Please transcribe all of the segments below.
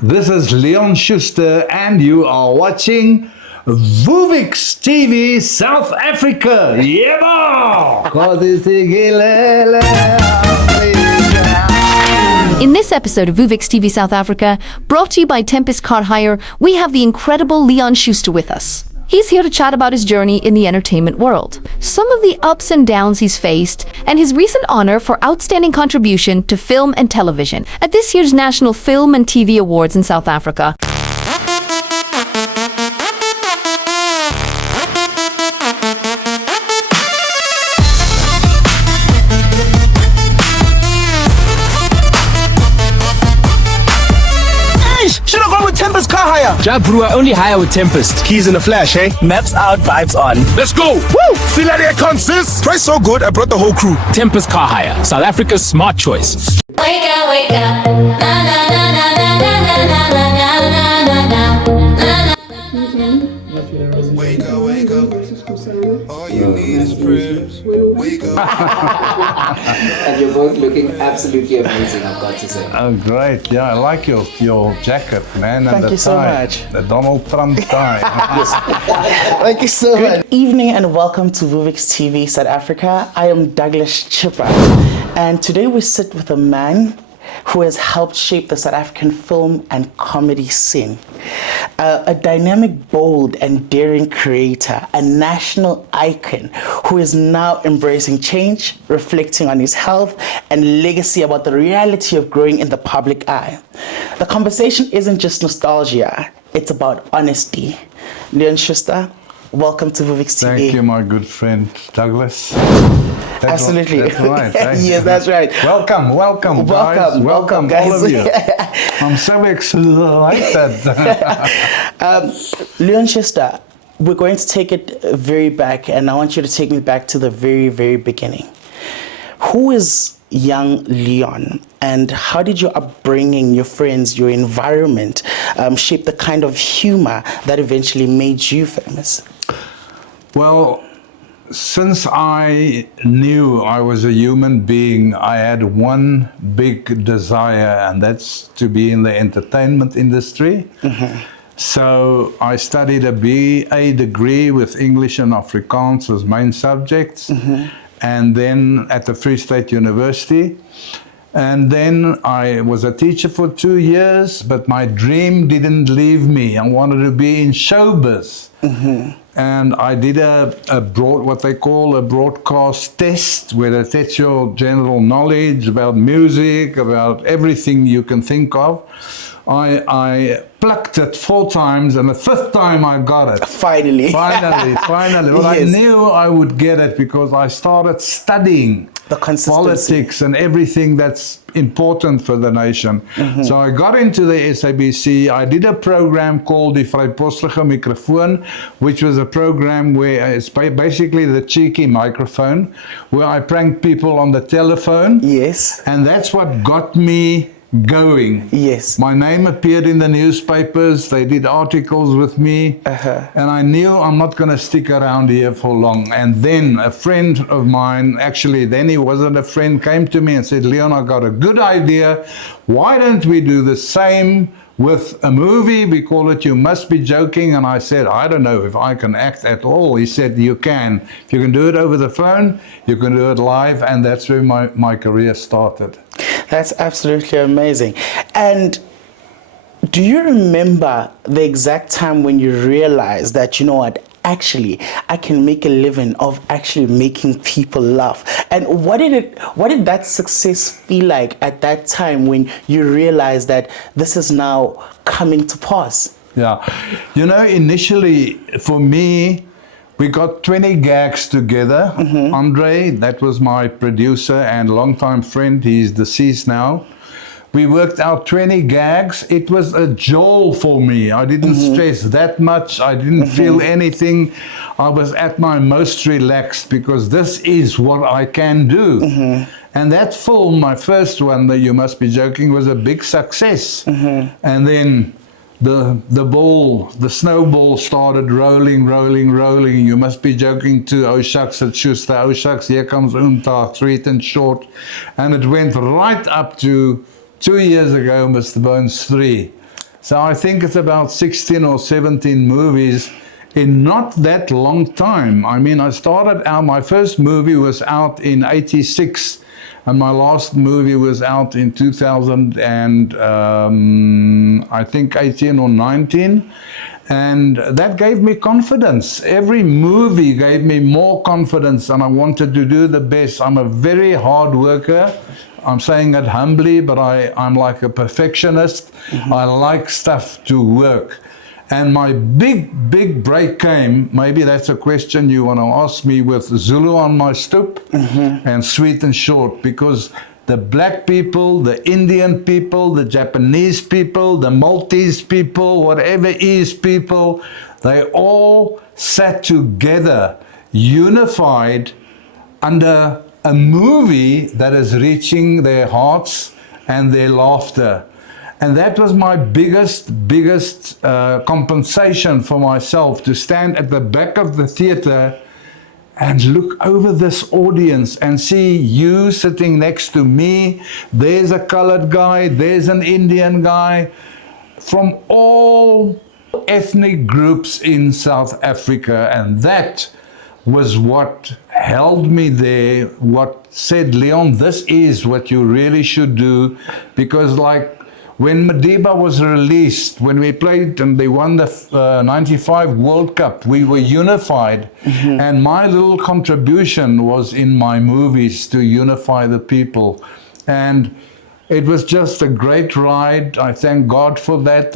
This is Leon Schuster, and you are watching VooVix TV South Africa. Yeah! In this episode of VooVix TV South Africa, brought to you by Tempest Car Hire, we have the incredible Leon Schuster with us. He's here to chat about his journey in the entertainment world, some of the ups and downs he's faced, and his recent honor for outstanding contribution to film and television at this year's National Film and TV Awards in South Africa. Should have gone with Tempest Car Hire. Jabru, I only hire with Tempest. Keys in a flash, eh? Maps out, vibes on. Let's go! Woo! Feel like it consists. Price so good, I brought the whole crew. Tempest Car Hire, South Africa's smart choice. Wake up, wake up. Na na na na na na na na na na na na. Wake up, wake up. All you need is prayers. Wake up. And you're both looking absolutely amazing, I've got to say. Oh, great. Yeah, I like your jacket, man. Thank and the you so tie, much. The Donald Trump tie. Thank you so much. Good evening and welcome to VooVix TV South Africa. I am Douglas Chipper, and today we sit with a man who has helped shape the South African film and comedy scene. A dynamic, bold and daring creator, a national icon who is now embracing change, reflecting on his health and legacy about the reality of growing in the public eye. The conversation isn't just nostalgia, it's about honesty. Leon Schuster, welcome to VooVix TV. Thank you, my good friend Douglas. Absolutely. That's right. Eh? Yes, that's right. Welcome, guys. Welcome, guys. all of you. I'm so excited. Leon Schuster, we're going to take it very back, and I want you to take me back to the very, very beginning. Who is young Leon, and how did your upbringing, your friends, your environment shape the kind of humor that eventually made you famous? Well, since I knew I was a human being, I had one big desire, and that's to be in the entertainment industry. Mm-hmm. So I studied a BA degree with English and Afrikaans as main subjects, mm-hmm. and then at the Free State University. And then I was a teacher for 2 years, but my dream didn't leave me. I wanted to be in showbiz. Mm-hmm. And I did what they call a broadcast test, where they test your general knowledge about music, about everything you can think of. I plucked it 4 times, and the 5th time I got it. Finally. But yes. I knew I would get it because I started studying the politics and everything that's important for the nation. Mm-hmm. So I got into the SABC. I did a program called Die Vrypostige Microfoon, which was a program where it's basically the cheeky microphone, where I pranked people on the telephone. Yes. And that's what got me going. Yes. My name appeared in the newspapers. They did articles with me. Uh-huh. And I knew I'm not going to stick around here for long. And then a friend of mine, actually then he wasn't a friend, came to me and said, Leon, I got a good idea. Why don't we do the same with a movie? We call it You Must Be Joking. And I said, I don't know if I can act at all. He said, you can. If you can do it over the phone, you can do it live. And that's where my career started. That's absolutely amazing. And do you remember the exact time when you realized that, you know what, actually, I can make a living of actually making people laugh? And what did that success feel like at that time when you realized that this is now coming to pass? Yeah. You know, initially, for me, we got 20 gags together. Mm-hmm. Andre, that was my producer and longtime friend, he's deceased now. We worked out 20 gags. It was a joy for me. I didn't mm-hmm. stress that much. I didn't mm-hmm. feel anything. I was at my most relaxed because this is what I can do. Mm-hmm. And that film, my first one, the You Must Be Joking, was a big success. Mm-hmm. And then the snowball started rolling. You must be joking too. Oh shucks, at Schuster. Oh shucks, here comes untold, sweet and short. And it went right up to 2 years ago, Mr. Bones 3. So I think it's about 16 or 17 movies in not that long time. I mean, I started out, my first movie was out in 86, and my last movie was out in 2000 and I think 18 or 19. And that gave me confidence. Every movie gave me more confidence, and I wanted to do the best. I'm a very hard worker. I'm saying it humbly, but I'm like a perfectionist. I like stuff to work. And my big break came, maybe that's a question you want to ask me, with Zulu on My Stoop and Sweet and Short, because the black people, the Indian people, the Japanese people, the Maltese people, whatever is people, they all sat together, unified under a movie that is reaching their hearts and their laughter. And that was my biggest compensation for myself, to stand at the back of the theater and look over this audience and see you sitting next to me. There's a colored guy, there's an Indian guy, from all ethnic groups in South Africa. And that was what held me there, what said, Leon, this is what you really should do. Because like when Madiba was released, when we played and they won the 95 World Cup, we were unified. And my little contribution was in my movies to unify the people. And it was just a great ride. I thank God for that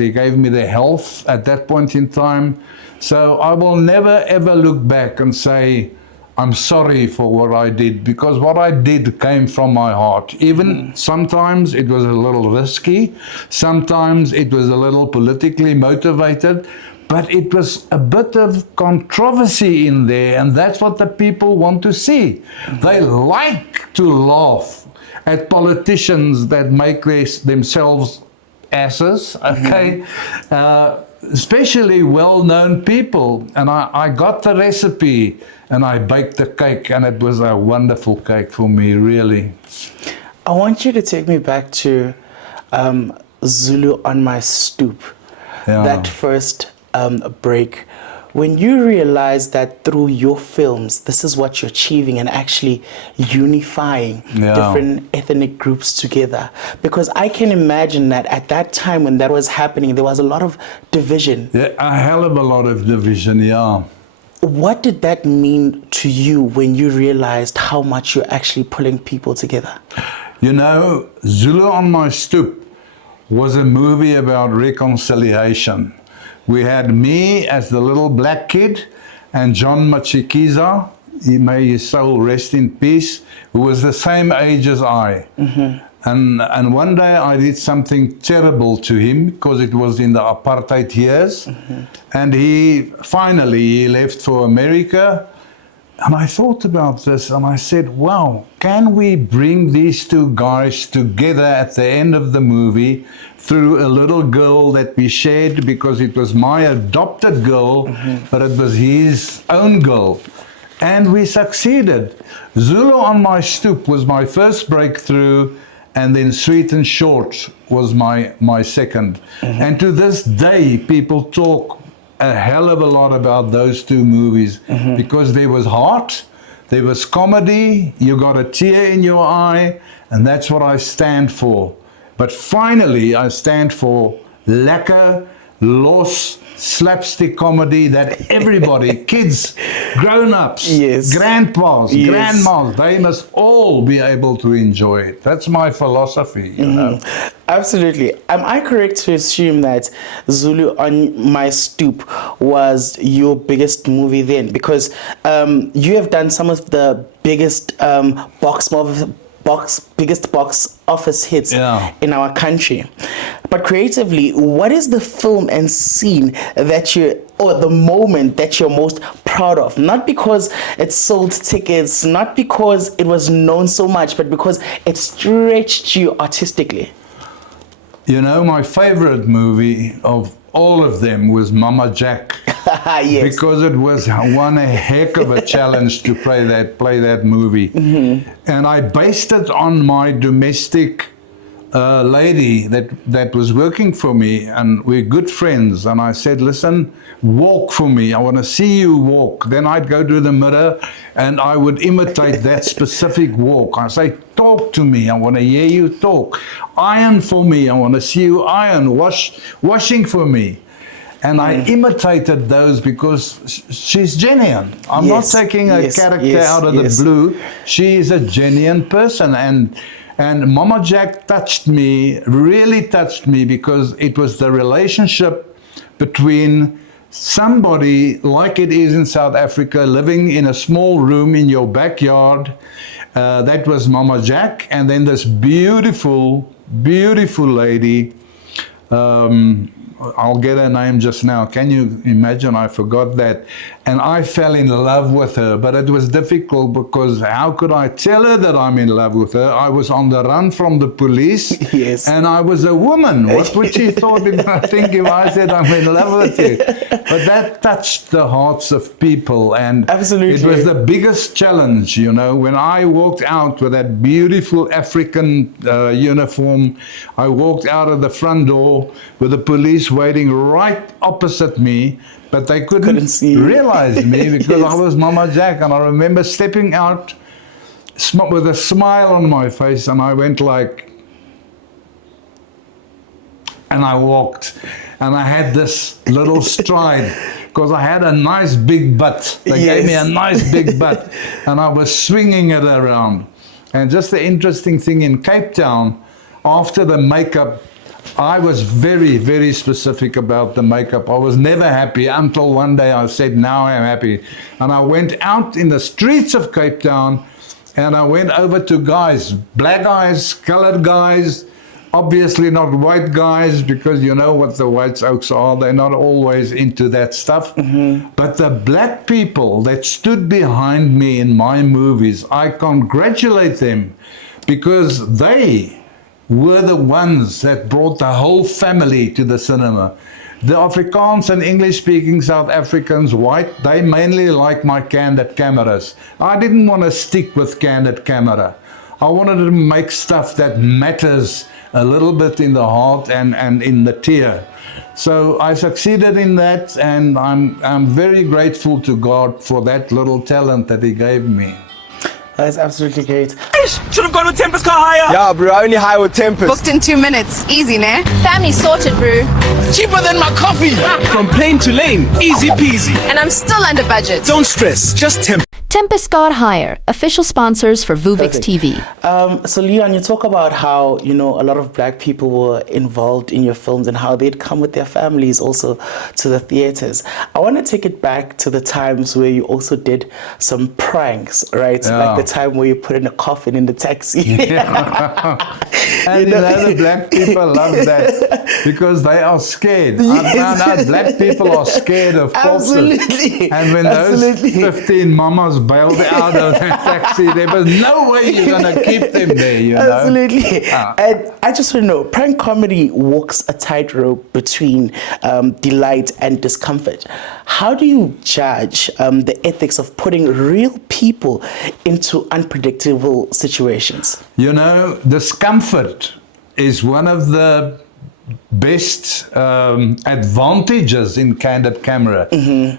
He gave me the health at that point in time. So I will never ever look back and say, I'm sorry for what I did, because what I did came from my heart. Even sometimes it was a little risky, sometimes it was a little politically motivated, but it was a bit of controversy in there, and that's what the people want to see. They like to laugh at politicians that make themselves asses, okay? Especially well-known people. And I got the recipe and I baked the cake, and it was a wonderful cake for me, really. I want you to take me back to Zulu on My Stoop, that first break. When you realize that through your films, this is what you're achieving and actually unifying different ethnic groups together. Because I can imagine that at that time when that was happening, there was a lot of division. Yeah, a hell of a lot of division, yeah. What did that mean to you when you realized how much you're actually pulling people together? You know, Zulu on My Stoop was a movie about reconciliation. We had me as the little black kid, and John Machikiza, may his soul rest in peace, who was the same age as I. And one day I did something terrible to him, because it was in the apartheid years. And he left for America. And I thought about this and I said, wow, can we bring these two guys together at the end of the movie through a little girl that we shared, because it was my adopted girl, but it was his own girl. And we succeeded. Zulu on My Stoop was my first breakthrough, and then Sweet and Short was my second. And to this day, people talk a hell of a lot about those two movies, because there was heart, there was comedy, you got a tear in your eye, and that's what I stand for. But finally, I stand for lekker, los, slapstick comedy that everybody, kids, grown-ups, grandpas, grandmas, they must all be able to enjoy it. That's my philosophy, you know. Absolutely. Am I correct to assume that Zulu on My Stoop was your biggest movie then? Because you have done some of the biggest biggest box office hits in our country. But creatively, what is the film and scene that or the moment that you're most proud of? Not because it sold tickets, not because it was known so much, but because it stretched you artistically. You know, my favorite movie of all of them was Mama Jack. Because it was one heck of a challenge to play that movie. And I based it on my domestic lady that was working for me, and we're good friends. And I said, listen, walk for me. I want to see you walk. Then I'd go to the mirror and I would imitate that specific walk. I say, talk to me. I want to hear you talk. Iron for me. I want to see you iron. Washing for me. And I imitated those because she's genuine. I'm not taking a character out of the blue. She is a genuine person. And Mama Jack touched me, really touched me, because it was the relationship between somebody like it is in South Africa, living in a small room in your backyard. That was Mama Jack. And then this beautiful, beautiful lady. I'll get her name just now. Can you imagine? I forgot that. And I fell in love with her, but it was difficult because how could I tell her that I'm in love with her? I was on the run from the police, and I was a woman. What would she think if I said I'm in love with you? But that touched the hearts of people, and absolutely, it was the biggest challenge, you know, when I walked out with that beautiful African uniform. I walked out of the front door with the police waiting right opposite me, but they couldn't realize me because I was Mama Jack. And I remember stepping out with a smile on my face, and I went like, and I walked, and I had this little stride because I had a nice big butt. They gave me a nice big butt, and I was swinging it around. And just the interesting thing in Cape Town, after the makeup, I was very, very specific about the makeup. I was never happy until one day I said, now I am happy. And I went out in the streets of Cape Town, and I went over to guys, black guys, colored guys, obviously not white guys, because you know what the white oaks are. They're not always into that stuff. But the black people that stood behind me in my movies, I congratulate them, because they were the ones that brought the whole family to the cinema. The Afrikaans and English-speaking South Africans, white, they mainly like my candid cameras. I didn't want to stick with candid camera. I wanted to make stuff that matters a little bit in the heart and in the tear. So I succeeded in that, and I'm very grateful to God for that little talent that He gave me. That's absolutely great. Should have gone with Tempest car hire. Yeah, bro, I only hire with Tempest. Booked in 2 minutes. Easy, ne? Family sorted, bro. Cheaper than my coffee. From plane to lane, easy peasy. And I'm still under budget. Don't stress, just Tempest Car Hire, official sponsors for VooVix TV. So Leon, you talk about how, you know, a lot of black people were involved in your films and how they'd come with their families also to the theaters. I want to take it back to the times where you also did some pranks, right? Like the time where you put in a coffin in the taxi. And you know, the black people love that because they are scared. I found out black people are scared of corpses. Absolutely. And when those 15 mamas bailed out of that taxi, there was no way you're going to keep them there, you know. Absolutely. And I just want to know, prank comedy walks a tightrope between delight and discomfort. How do you judge the ethics of putting real people into unpredictable situations? You know, discomfort is one of the best advantages in candid camera,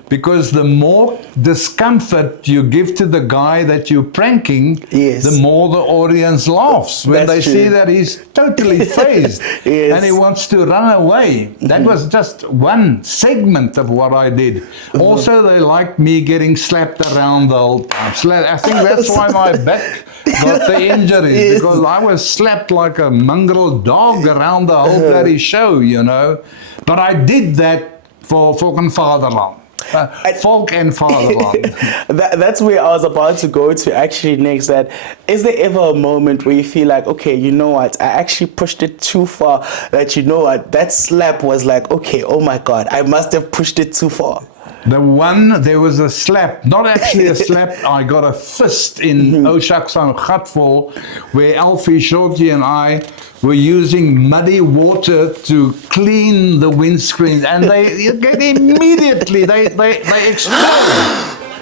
because the more discomfort you give to the guy that you're pranking, the more the audience laughs when they see that he's totally phased and he wants to run away. That was just one segment of what I did. Also, they liked me getting slapped around the whole time. I think that's why my back got the injuries, because I was slapped like a mongrel dog around the whole bloody show, you know. But I did that for Folk and Fatherland. Folk and Fatherland. That's where I was about to go to actually next. That is there ever a moment where you feel like, okay, you know what, I actually pushed it too far, that you know what, that slap was like, okay, oh my God, I must have pushed it too far? There was a slap, not actually a slap, I got a fist in Oshaksan Gatvol, where Alfie Shorty and I were using muddy water to clean the windscreen, and they immediately exploded.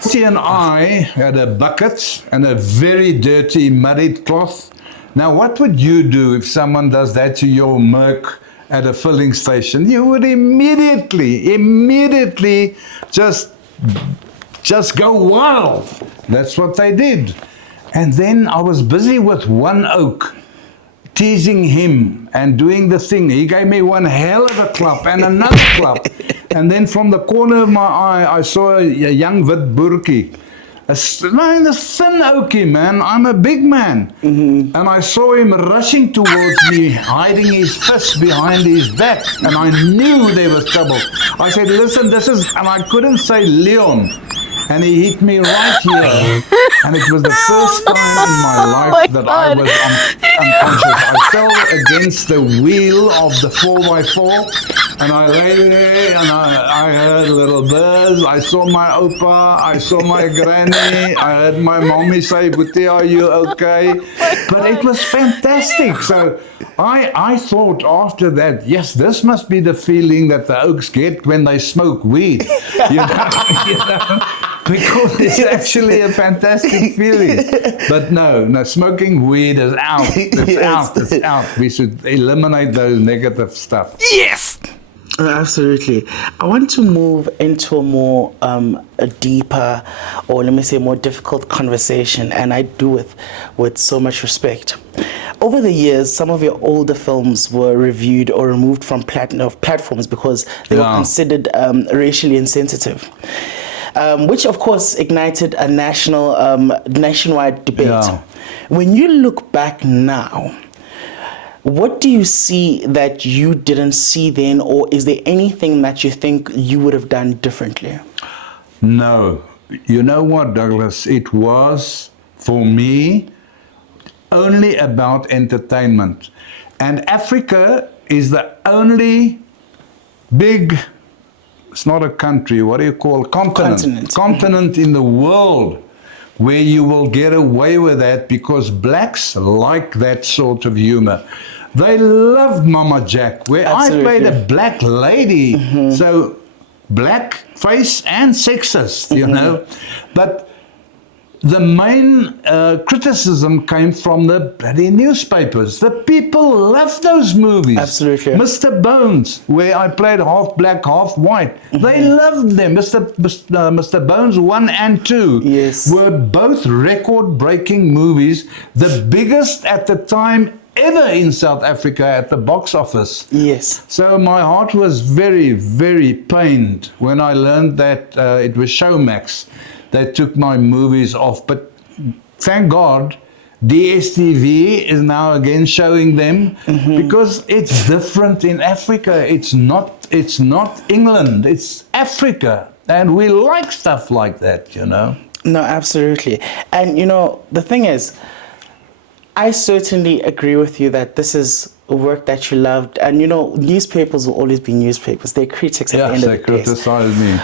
Shorty and I had a bucket and a very dirty muddied cloth, Now, what would you do if someone does that to your Merc at a filling station? You would immediately just go wild. That's what they did. And then I was busy with one oak, teasing him and doing the thing. He gave me one hell of a clap and another clap. And then from the corner of my eye, I saw a young wit boertjie. A thin oakie, man. I'm a big man. And I saw him rushing towards me, hiding his fist behind his back. And I knew there was trouble. I said, listen, this is, and I couldn't say Leon. And he hit me right here. And it was the first time in my life that I was unconscious. I fell against the wheel of the 4x4. And I lay there and I heard little birds. I saw my opa. I saw my granny. I heard my mommy say, Buti, are you okay? But it was fantastic. So I thought after that, yes, this must be the feeling that the oaks get when they smoke weed. You know? Because it's actually a fantastic feeling. But no, smoking weed is out. It's out. We should eliminate those negative stuff. Yes! Absolutely. I want to move into a more a deeper, or let me say more difficult conversation, and I do it with so much respect. Over the years, some of your older films were reviewed or removed from platforms because they were considered racially insensitive. Which of course ignited a nationwide debate. Yeah. When you look back now, what do you see that you didn't see then, or is there anything that you think you would have done differently? No. You know what, Douglas? It was, for me, only about entertainment. And Africa is the only big, it's not a country, what do you call continent in the world where you will get away with that, because blacks like that sort of humor. They loved Mama Jack, where Absolutely. I played a black lady. So black face and sexist, you know. But the main criticism came from the bloody newspapers. The people loved those movies. Absolutely. Mr. Bones, where I played half black, half white. They loved them. Mr. Bones 1 and 2 Yes. were both record-breaking movies, the biggest at the time ever in South Africa at the box office. Yes. So my heart was very, very pained when I learned that it was Showmax that took my movies off. But thank God, DSTV is now again showing them, because it's different in Africa. It's not England, it's Africa. And we like stuff like that, you know. No, absolutely. And you know, the thing is, I certainly agree with you that this is work that you loved. And you know, newspapers will always be newspapers. They're critics at the end of the day. Yes, they criticize me.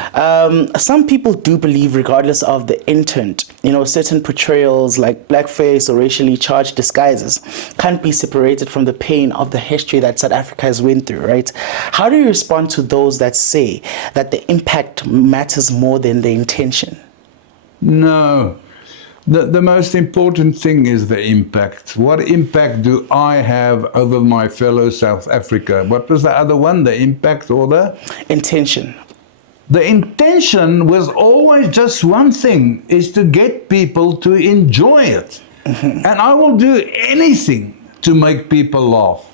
Some people do believe, regardless of the intent, you know, certain portrayals like blackface or racially charged disguises can't be separated from the pain of the history that South Africa has went through, right? How do you respond to those that say that the impact matters more than the intention? No. The most important thing is the impact. What impact do I have over my fellow South Africa? What was the other one? The impact or the? Intention. The intention was always just one thing, is to get people to enjoy it. And I will do anything to make people laugh.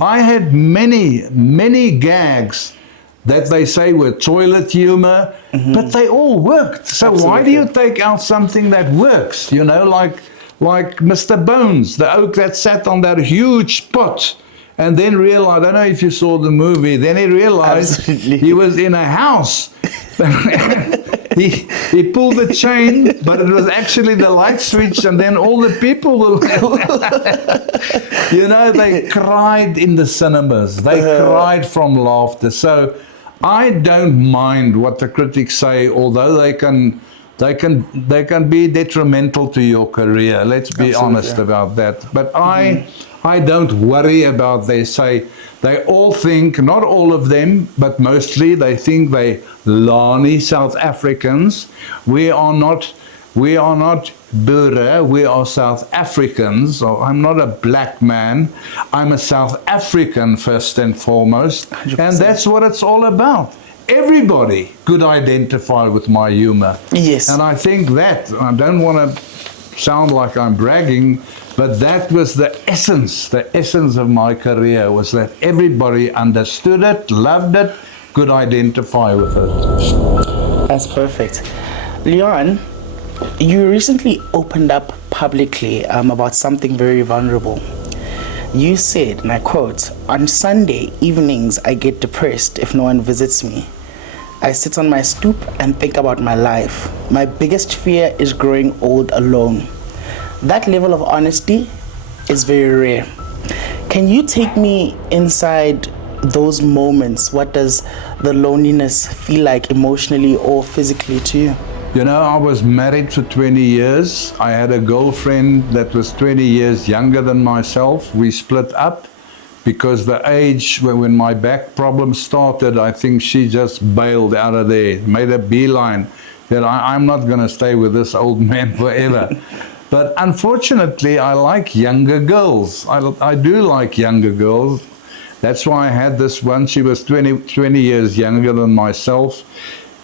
I had many gags that they say were toilet humor, but they all worked. So Absolutely. Why do you take out something that works? You know, like Mr. Bones, the oak that sat on that huge pot and then realized, I don't know if you saw the movie, then he realized Absolutely. he was in a house. He pulled the chain, but it was actually the light switch, and then all the people were, you know, they cried in the cinemas. They cried from laughter. So I don't mind what the critics say, although they can be detrimental to your career. Let's be honest about that. But I don't worry about they say. They all think, not all of them, but mostly they think they Lani South Africans. We are not We are not Boere, we are South Africans. So I'm not a black man, I'm a South African first and foremost. 100%. And that's what it's all about. Everybody could identify with my humor. Yes. And I think that, I don't want to sound like I'm bragging, but that was the essence of my career, was that everybody understood it, loved it, could identify with it. That's perfect. Leon, you recently opened up publicly about something very vulnerable. You said, and I quote, "On Sunday evenings, I get depressed if no one visits me. I sit on my stoop and think about my life. My biggest fear is growing old alone." That level of honesty is very rare. Can you take me inside those moments? What does the loneliness feel like emotionally or physically to you? You know, I was married for 20 years. I had a girlfriend that was 20 years younger than myself. We split up because the age when my back problem started, I think she just bailed out of there, made a beeline that I'm not going to stay with this old man forever. But unfortunately, I like younger girls. I do like younger girls. That's why I had this one. She was 20 years younger than myself.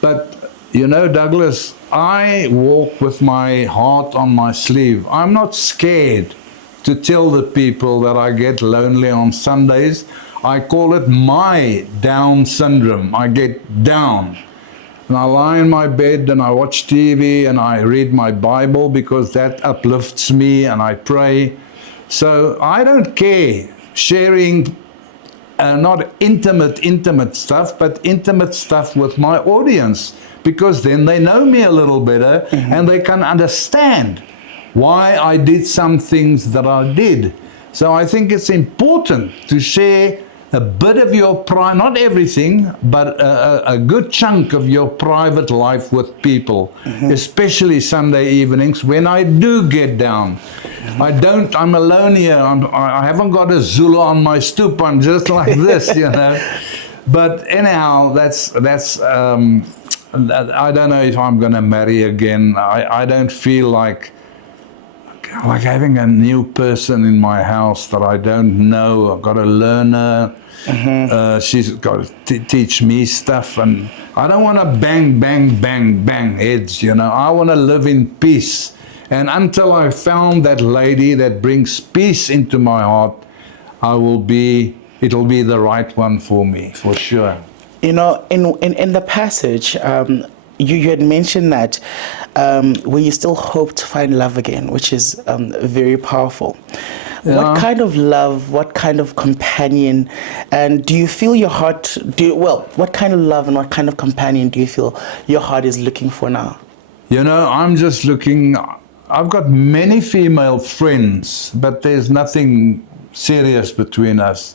But you know, Douglas, I walk with my heart on my sleeve. I'm not scared to tell the people that I get lonely on Sundays. I call it my Down syndrome. I get down. And I lie in my bed and I watch TV and I read my Bible because that uplifts me, and I pray. So I don't care sharing not intimate stuff, but intimate stuff with my audience, because then they know me a little better and they can understand why I did some things that I did. So I think it's important to share a bit of your not everything, but a good chunk of your private life with people, especially Sunday evenings when I do get down. I'm alone here. I haven't got a Zulu on my stoop. I'm just like this, you know. But anyhow, that's I don't know if I'm going to marry again. I don't feel like having a new person in my house that I don't know. I've got to learn her. She's got to teach me stuff, and I don't want to bang heads, you know. I want to live in peace. And until I found that lady that brings peace into my heart, it'll be the right one for me, for sure. You know, in the passage, you had mentioned that where you still hope to find love again, which is very powerful. Yeah. What kind of love, what kind of companion, and do you feel your heart, what kind of love and what kind of companion do you feel your heart is looking for now? You know, I'm just looking, I've got many female friends, but there's nothing serious between us.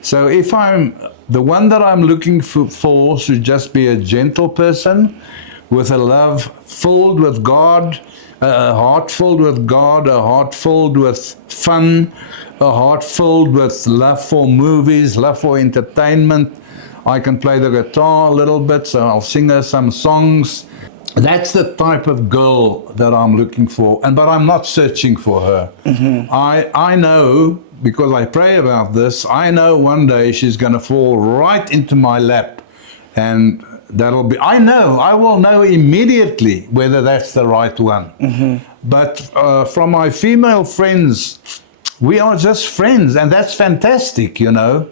So if the one that I'm looking for should just be a gentle person with a love filled with God, a heart filled with God, a heart filled with fun, a heart filled with love for movies, love for entertainment. I can play the guitar a little bit, so I'll sing her some songs. That's the type of girl that I'm looking for, but I'm not searching for her. I know, because I pray about this, I know one day she's going to fall right into my lap, and I will know immediately whether that's the right one. But from my female friends, we are just friends, and that's fantastic, you know.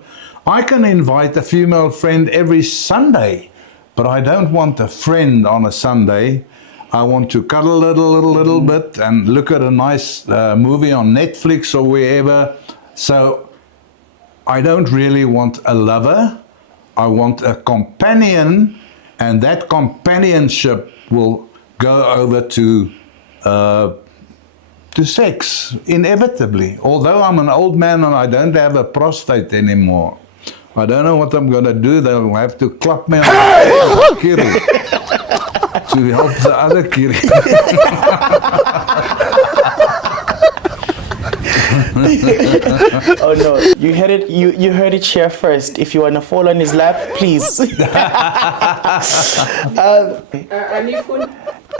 I can invite a female friend every Sunday, but I don't want a friend on a Sunday. I want to cuddle a little bit and look at a nice movie on Netflix or wherever. So I don't really want a lover. I want a companion, and that companionship will go over to sex, inevitably. Although I'm an old man and I don't have a prostate anymore, I don't know what I'm going to do. They'll have to clap me on the head, Kiri, to help the other Kiri. Oh no, you heard it. You heard it here first. If you want to fall on his lap, please.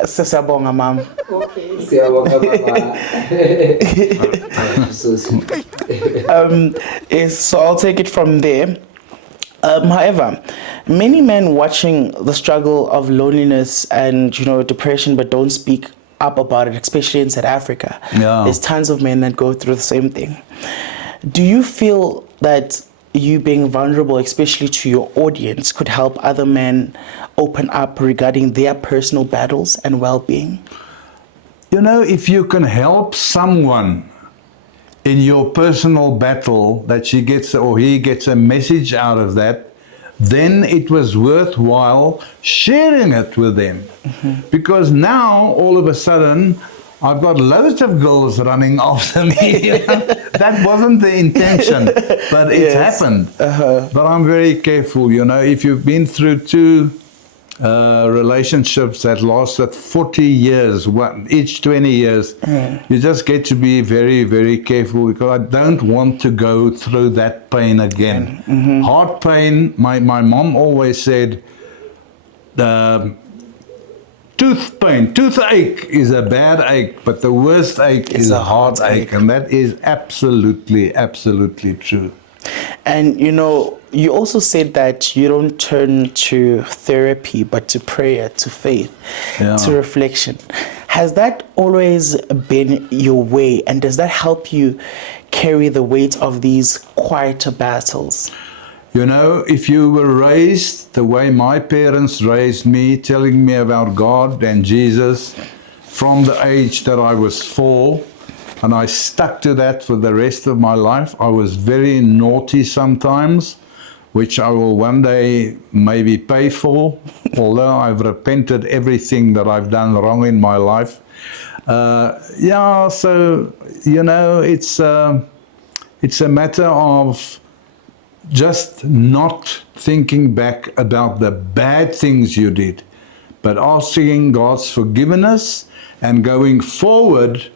Sisabonga, ma'am. Siyabonga, mama. So sweet. So I'll take it from there. However, many men watching the struggle of loneliness and depression, but don't speak up about it, especially in South Africa. Yeah. There's tons of men that go through the same thing. Do you feel that you being vulnerable, especially to your audience, could help other men open up regarding their personal battles and well-being? If you can help someone in your personal battle, that she gets or he gets a message out of that, then it was worthwhile sharing it with them. Because now, all of a sudden, I've got loads of girls running after me. That wasn't the intention, but it happened. But I'm very careful, if you've been through two relationships that lasted 40 years, each 20 years, you just get to be very, very careful, because I don't want to go through that pain again. Heart pain, my mom always said, toothache is a bad ache, but the worst ache is a heartache. And that is absolutely, absolutely true. And you also said that you don't turn to therapy, but to prayer, to faith, to reflection. Has that always been your way? And does that help you carry the weight of these quieter battles? If you were raised the way my parents raised me, telling me about God and Jesus from the age that I was 4, and I stuck to that for the rest of my life. I was very naughty sometimes, which I will one day maybe pay for, although I've repented everything that I've done wrong in my life. It's a matter of just not thinking back about the bad things you did, but asking God's forgiveness and going forward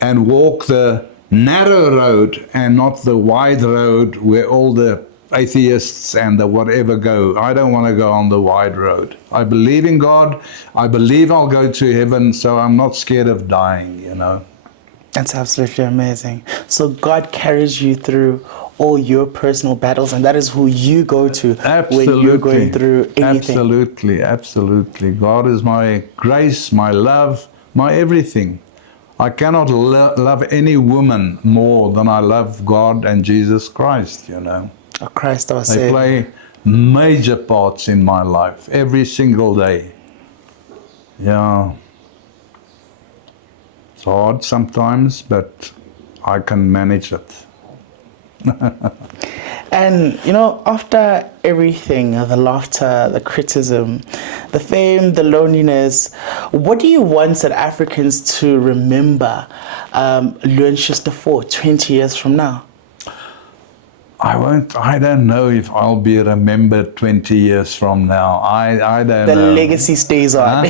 and walk the narrow road and not the wide road where all the atheists and the whatever go. I don't want to go on the wide road. I believe in God. I believe I'll go to heaven, so I'm not scared of dying, That's absolutely amazing. So God carries you through all your personal battles, and that is who you go to when you're going through anything. Absolutely. God is my grace, my love, my everything. I cannot love any woman more than I love God and Jesus Christ, Oh, Christ our They Savior. play major parts in my life every single day. Yeah. It's hard sometimes, but I can manage it. And after everything, the laughter, the criticism, the fame, the loneliness, what do you want South Africans to remember Schuster for 20 years from now? I don't know if I'll be remembered 20 years from now. I don't know. The legacy stays on.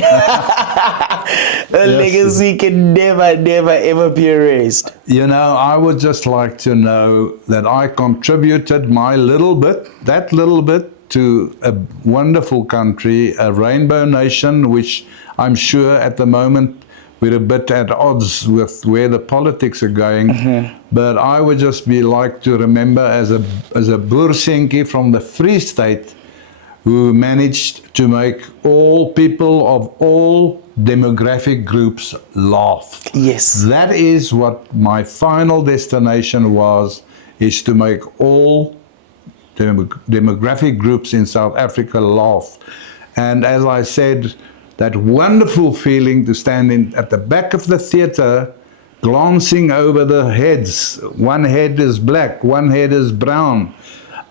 The legacy can never, ever be erased. I would just like to know that I contributed my little bit, to a wonderful country, a rainbow nation, which I'm sure at the moment we're a bit at odds with where the politics are going. But I would just like to remember as a Boersenkie from the Free State, who managed to make all people of all demographic groups laugh. Yes. That is what my final destination was, is to make all demographic groups in South Africa laugh. And as I said, that wonderful feeling to stand at the back of the theater, glancing over the heads. One head is black, one head is brown,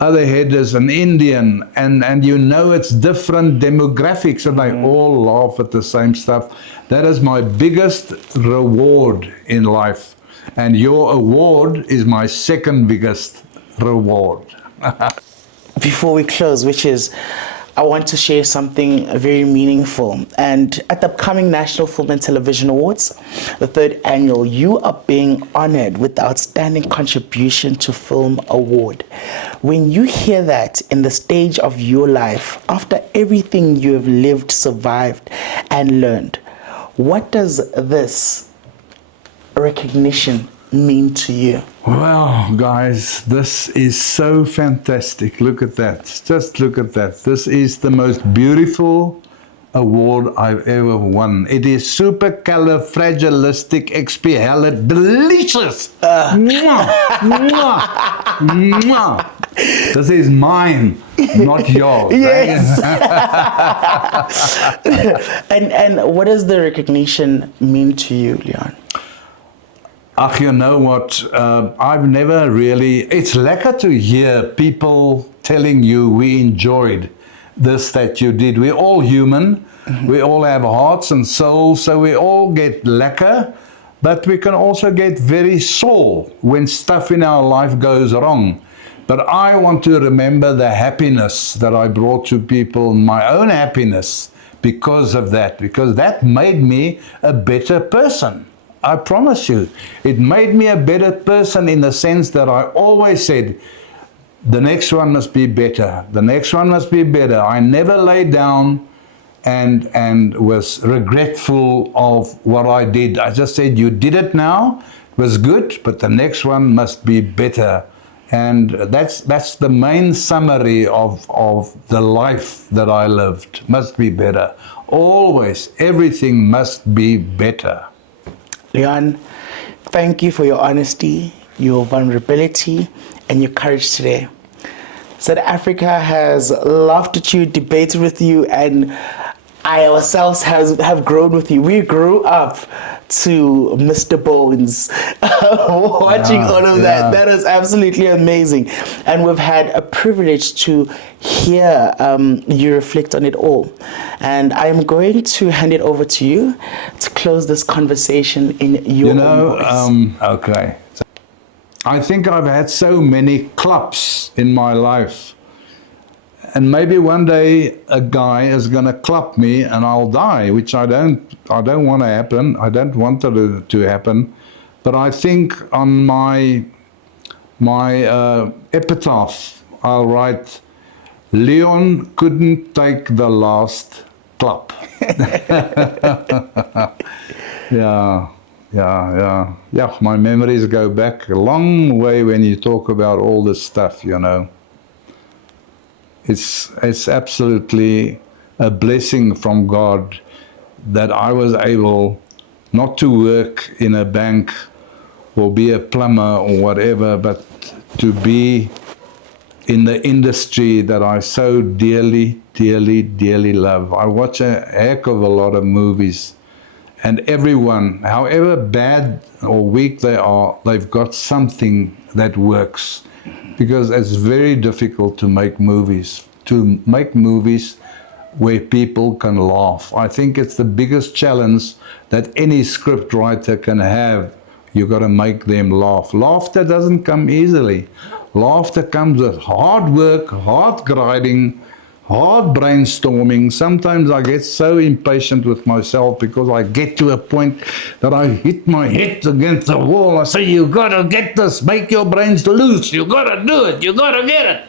other head is an Indian, and it's different demographics, and they all laugh at the same stuff. That is my biggest reward in life. And your award is my second biggest reward. Before we close, which is, I want to share something very meaningful. And at the upcoming National Film and Television Awards, the 3rd annual, you are being honored with the Outstanding Contribution to Film Award. When you hear that in the stage of your life, after everything you have lived, survived, and learned, What does this recognition mean to you? Well, guys, this is so fantastic. Look at that. Just look at that. This is the most beautiful award I've ever won. It is supercalifragilisticexpialidocious. Mwah, mwah, mwah. This is mine, not yours. Yes. and what does the recognition mean to you, Leon? Ach, you know what? I've never really. It's lekker to hear people telling you we enjoyed this that you did. We're all human. We all have hearts and souls, so we all get lekker, but we can also get very sore when stuff in our life goes wrong. But I want to remember the happiness that I brought to people, my own happiness, because of that, because that made me a better person. I promise you, it made me a better person in the sense that I always said, the next one must be better. The next one must be better. I never laid down and was regretful of what I did. I just said, you did it now, it was good, but the next one must be better. And that's the main summary of the life that I lived. Must be better. Always, everything must be better. Leon, thank you for your honesty, your vulnerability, and your courage today. South Africa has laughed at you, debated with you, and I ourselves have grown with you. We grew up to Mr. Bones, watching all of that. That is absolutely amazing. And we've had a privilege to hear you reflect on it all. And I'm going to hand it over to you to close this conversation in your own voice. Okay. I think I've had so many claps in my life. And maybe one day a guy is going to clap me and I'll die, which I don't want to happen. I don't want it to happen. But I think on my epitaph, I'll write, Leon couldn't take the last clap. Yeah, my memories go back a long way when you talk about all this stuff, you know. It's absolutely a blessing from God that I was able not to work in a bank or be a plumber or whatever, but to be in the industry that I so dearly, dearly, dearly love. I watch a heck of a lot of movies, and everyone, however bad or weak they are, they've got something that works. Because it's very difficult to make movies where people can laugh. I think it's the biggest challenge that any script writer can have. You've got to make them laugh. Laughter doesn't come easily. Laughter comes with hard work, hard grinding, hard brainstorming. Sometimes I get so impatient with myself because I get to a point that I hit my head against the wall. I say, you gotta get this, make your brains loose, you gotta do it, you gotta get it.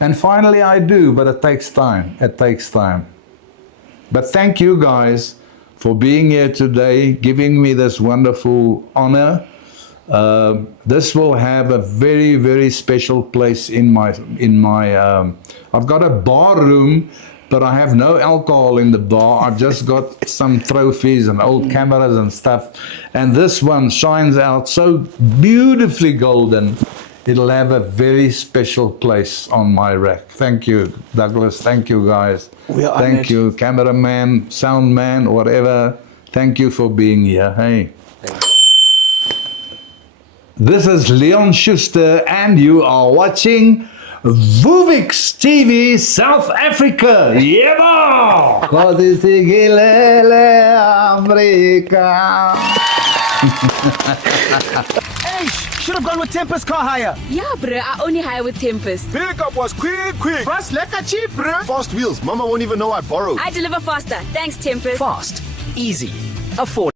And finally I do, but it takes time, it takes time. But thank you guys for being here today, giving me this wonderful honor. This will have a very, very special place in my I've got a bar room, but I have no alcohol in the bar. I've just got some trophies and old cameras and stuff. And this one shines out so beautifully golden. It'll have a very special place on my rack. Thank you, Douglas. Thank you, guys. Thank you, cameraman, sound man, whatever. Thank you for being here. Hey. This is Leon Schuster, and you are watching VooVix TV South Africa. Yeah! Hey, should have gone with Tempest car hire. Yeah, bro, I only hire with Tempest. Pickup was quick. Price lekker cheap, bro. Fast wheels. Mama won't even know I borrowed. I deliver faster. Thanks, Tempest. Fast, easy, affordable.